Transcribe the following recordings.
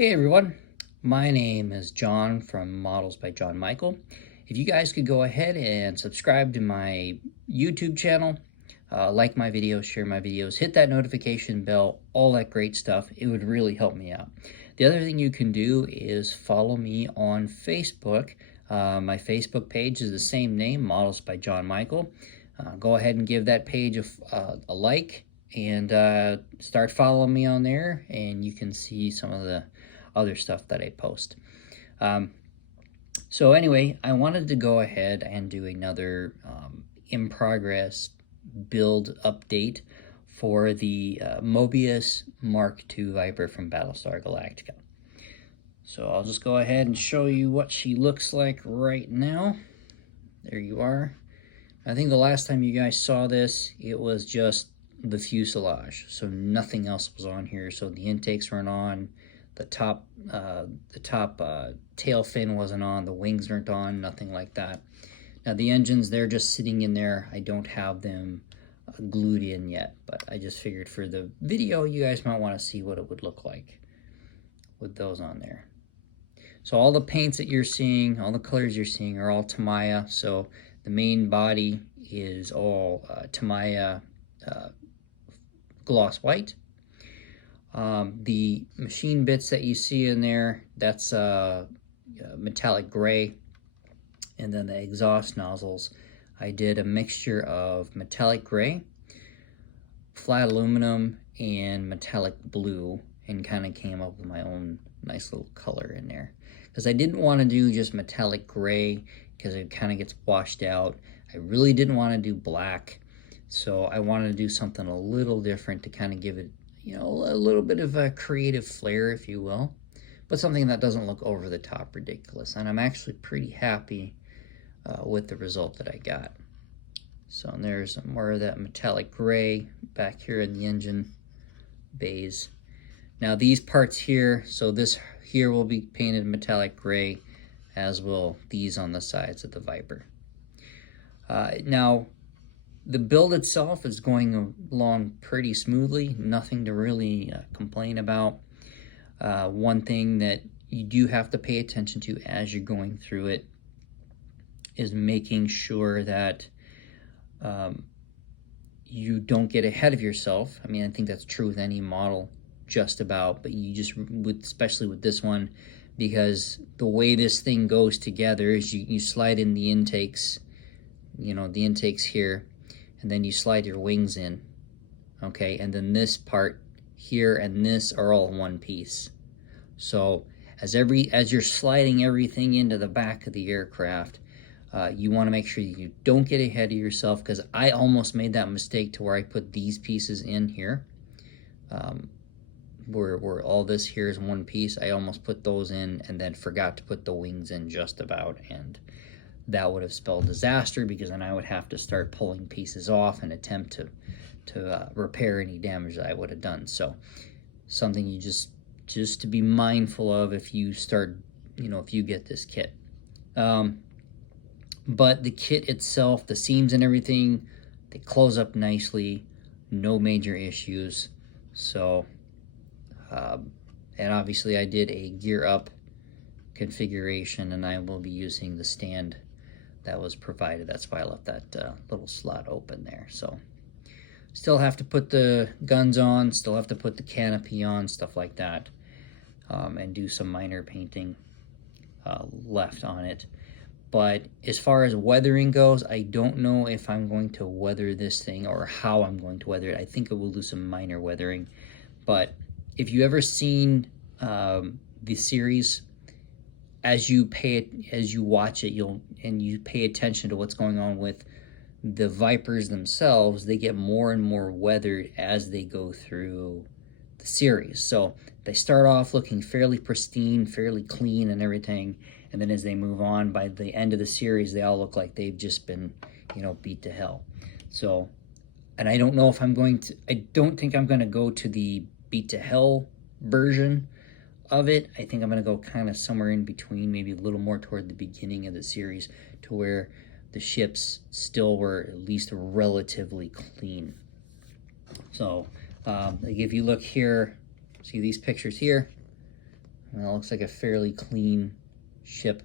Hey everyone, my name is John from Models by John Michael. If you guys could go ahead and subscribe to my YouTube channel, like my videos, share my videos, hit that notification bell, all that great stuff, it would really help me out. The other thing you can do is follow me on Facebook. My Facebook page is the same name, Models by John Michael. Go ahead and give that page a like and start following me on there, and you can see some of the other stuff that I post. So anyway, I wanted to go ahead and do another in progress build update for the Mobius MkII Viper from Battlestar Galactica. So I'll just go ahead and show you what she looks like right now. There you are. I think the last time you guys saw this, it was just the fuselage, so nothing else was on here. So the intakes weren't on, the top tail fin wasn't on, the wings weren't on, nothing like that. Now the engines, they're just sitting in there. I don't have them glued in yet, but I just figured for the video, you guys might want to see what it would look like with those on there. So all the paints that you're seeing, all the colors you're seeing are all Tamiya. So the main body is all Tamiya gloss white. The machine bits that you see in there, that's metallic gray. And then the exhaust nozzles, I did a mixture of metallic gray, flat aluminum, and metallic blue, and kind of came up with my own nice little color in there. Because I didn't want to do just metallic gray, because it kind of gets washed out. I really didn't want to do black, so I wanted to do something a little different to kind of give it, you know, a little bit of a creative flair, if you will, but something that doesn't look over the top ridiculous. And I'm actually pretty happy with the result that I got. So there's more of that metallic gray back here in the engine bays. Now these parts here, so this here will be painted metallic gray, as will these on the sides of the Viper. Now, the build itself is going along pretty smoothly, nothing to really complain about. One thing that you do have to pay attention to as you're going through it is making sure that you don't get ahead of yourself. I mean, I think that's true with any model just about, but you just, especially with this one, because the way this thing goes together is you slide in the intakes, you know, the intakes here, and then you slide your wings in, okay? And then this part here and this are all one piece. So as you're sliding everything into the back of the aircraft, you want to make sure you don't get ahead of yourself, because I almost made that mistake to where I put these pieces in here, where all this here is one piece. I almost put those in and then forgot to put the wings in just about, and that would have spelled disaster, because then I would have to start pulling pieces off and attempt to repair any damage that I would have done. So something you just to be mindful of if you start, you know, if you get this kit. But the kit itself, the seams and everything, they close up nicely, no major issues. So and obviously I did a gear up configuration, and I will be using the stand that was provided. That's why I left that little slot open there. So still have to put the guns on, still have to put the canopy on, stuff like that, and do some minor painting left on it. But as far as weathering goes, I don't know if I'm going to weather this thing or how I'm going to weather it. I think I will do some minor weathering. But if you ever seen the series, as you watch it, you pay attention to what's going on with the Vipers themselves, they get more and more weathered as they go through the series. So they start off looking fairly pristine, fairly clean and everything, and then as they move on, by the end of the series, they all look like they've just been, you know, beat to hell. So, and I don't know if I'm going to, I don't think I'm going to go to the beat to hell version of it. I think I'm going to go kind of somewhere in between, maybe a little more toward the beginning of the series, to where the ships still were at least relatively clean. So like if you look here, see these pictures here, Well, it looks like a fairly clean ship,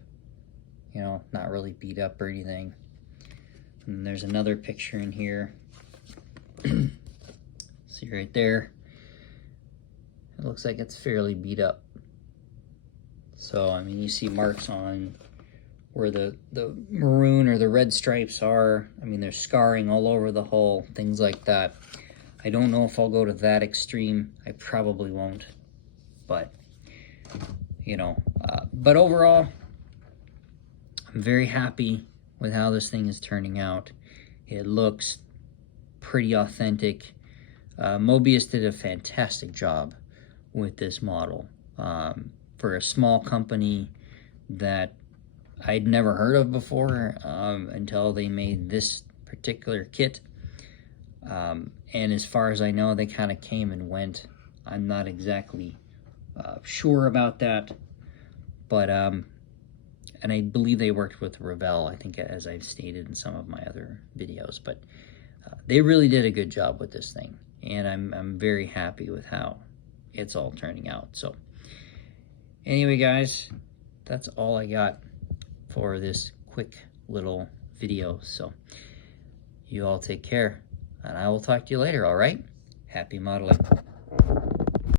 you know, not really beat up or anything. And there's another picture in here. See right there? It looks like it's fairly beat up. So, I mean, you see marks on where the maroon or the red stripes are. I mean, there's scarring all over the hull, things like that. I don't know if I'll go to that extreme. I probably won't. But, you know, but overall, I'm very happy with how this thing is turning out. It looks pretty authentic. Mobius did a fantastic job with this model. For a small company that I'd never heard of before until they made this particular kit. And as far as I know, they kind of came and went. I'm not exactly sure about that. But, and I believe they worked with Revell, I think, as I've stated in some of my other videos. But they really did a good job with this thing. And I'm very happy with how it's all turning out. So anyway, guys, that's all I got for this quick little video. So you all take care, and I will talk to you later, all right? Happy modeling.